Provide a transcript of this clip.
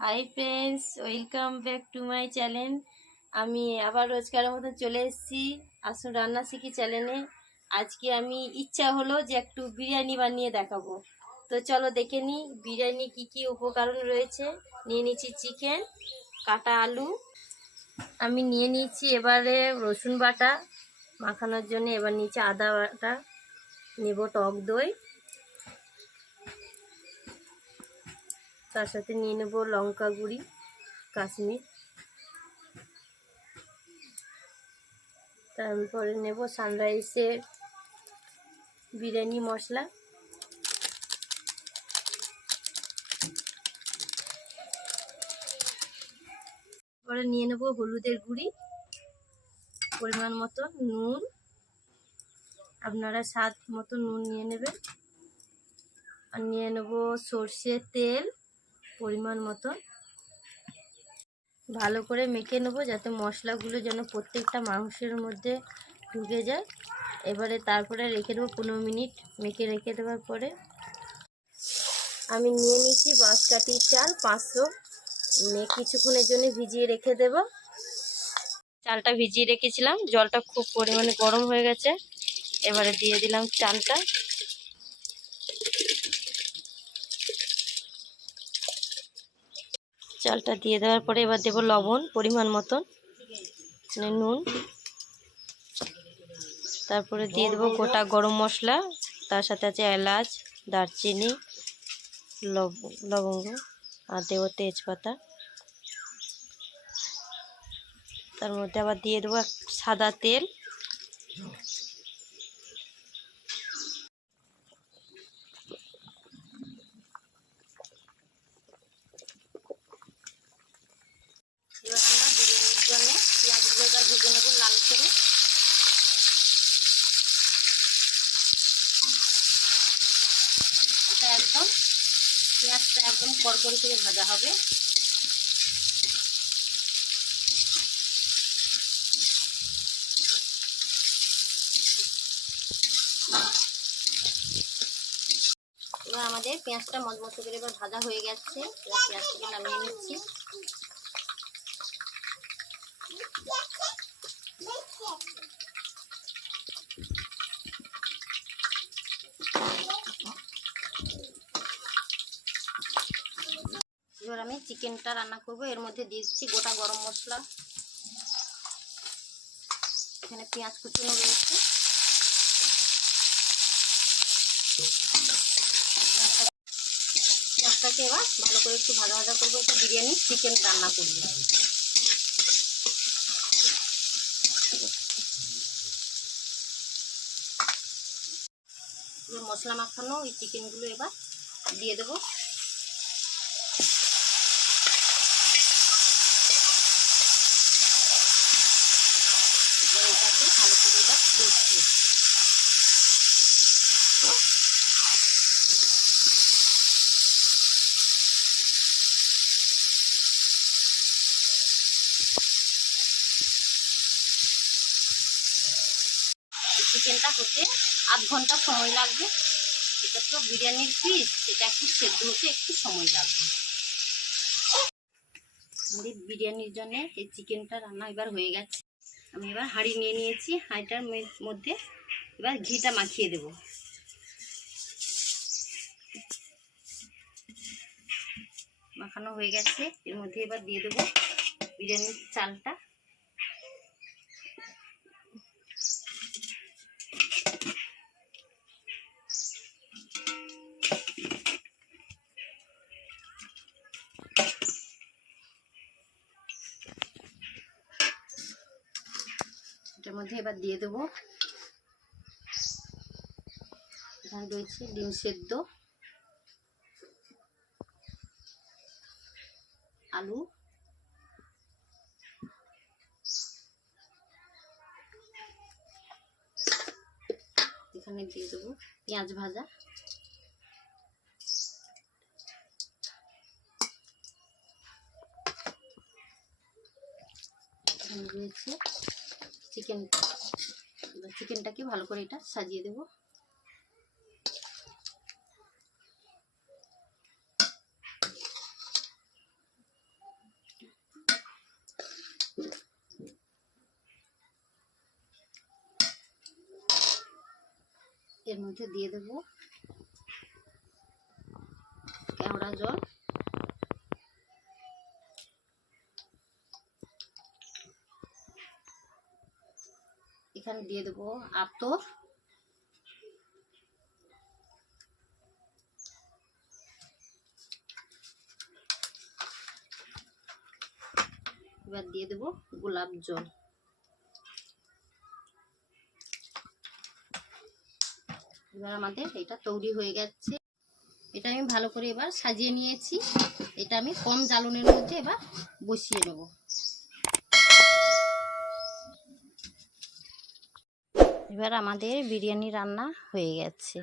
Hi friends, welcome back to my channel. আমি আবার রোজকারের মতো চলে এসেছি আসুন রান্না শিখি চ্যানেলে। আজকে আমি ইচ্ছা হলো যে একটু বিরিয়ানি বানিয়ে দেখাবো। তো চলো দেখে নিই বিরিয়ানি কি কি উপকরণ রয়েছে। নিয়ে নিচ্ছি চিকেন, কাটা আলু, আমি নিয়ে নিচ্ছি এবারে রসুন বাটা মাখানোর জন্য, এবার নিচ্ছি আদা বাটা, নেব টক দই, তার সাথে নিয়ে নেব লঙ্কা গুঁড়ি কাশ্মীর, তারপরে নেব সানরাইসের বিরিয়ানি মশলা, পরে নিয়ে নেব হলুদের গুঁড়ি, পরিমাণ মতো নুন, আপনারা স্বাদ মতো নুন নিয়ে নেবেন, আর নিয়ে নেব সর্ষের তেল পরিমাণ মতো। ভালো করে মেখে নেব যাতে মশলাগুলো যেন প্রত্যেকটা মাংসের মধ্যে ঢুকে যায়। এবারে তারপরে রেখে দেবো 15 মিনিট। মেখে রেখে দেওয়ার পরে আমি নিয়ে নিচ্ছি বাঁশকাঠির চাল 500, কিছুক্ষণের জন্য ভিজিয়ে রেখে দেব। চালটা ভিজিয়ে রেখেছিলাম, জলটা খুব পরিমাণে গরম হয়ে গেছে। এবারে দিয়ে দিলাম চালটা, চালটা দিয়ে দেওয়ার পরে এবার দেবো লবণ পরিমাণ মতন, মানে নুন, তারপরে দিয়ে দেবো গোটা গরম মশলা, তার সাথে আছে এলাচ, দারচিনি, লবঙ্গ, আর দেবো তেজপাতা। তার মধ্যে আবার দিয়ে দেবো সাদা তেল, এবার আমরা বিরিয়ানির জন্য পেঁয়াজগুলো এবার ভেজে নেবো লাল করে। এটা একদম পেঁয়াজটা একদম কড়কড়ি করে ভাজা হবে। এবার আমাদের পেঁয়াজটা মচমচে করে এবার ভাজা হয়ে গেছে। এবার পেঁয়াজটাকে নামিয়ে নিচ্ছি। এবার আমি চিকেনটা রান্না করব। এর মধ্যে দিয়ে দিচ্ছি গোটা গরম মশলা, এখানে পেঁয়াজ কুচনো রয়েছে, পেঁয়াজটাকে এবার ভালো করে একটু ভাজা ভাজা করবো। এটা বিরিয়ানি চিকেন রান্না করবো। মশলা মাখানো ওই চিকেনগুলো এবার দিয়ে দেবো। এটাকে ভালো করে এবার কষবো। চিকেনটা হতে আধ ঘন্টা সময় লাগবে। এটা তো বিরিয়ানির পিস, এটা একটু সেদ্ধ হতে একটু সময় লাগবে। আমাদের বিরিয়ানির জন্য এই চিকেনটা রান্না এবার হয়ে গেছে। আমি এবার হাঁড়ি নিয়ে নিয়েছি, হাঁড়িটার মধ্যে এবার ঘিটা মাখিয়ে দেব। মাখানো হয়ে গেছে, এর মধ্যে এবার দিয়ে দেবো বিরিয়ানির চালটা। এটার মধ্যে এবার দিয়ে দেবো, এখানে রয়েছে ডিম সেদ্ধ, আলু, এখানে দিয়ে দেবো পেঁয়াজ ভাজা, এখানে রয়েছে চিকেন। এবার চিকেনটাকে ভালো করে এটা সাজিয়ে দেবো। এর মধ্যে দিয়ে দেবো কেওড়া জল, এখানে দিয়ে দেবো আতর, এবার দিয়ে দেবো গোলাপ জল। এবার আমাদের এটা তৈরি হয়ে গেছে। এটা আমি ভালো করে এবার সাজিয়ে নিয়েছি। এটা আমি কম জ্বালনের মধ্যে এবার বসিয়ে নেব। এবার আমাদের বিরিয়ানি রান্না হয়ে গেছে।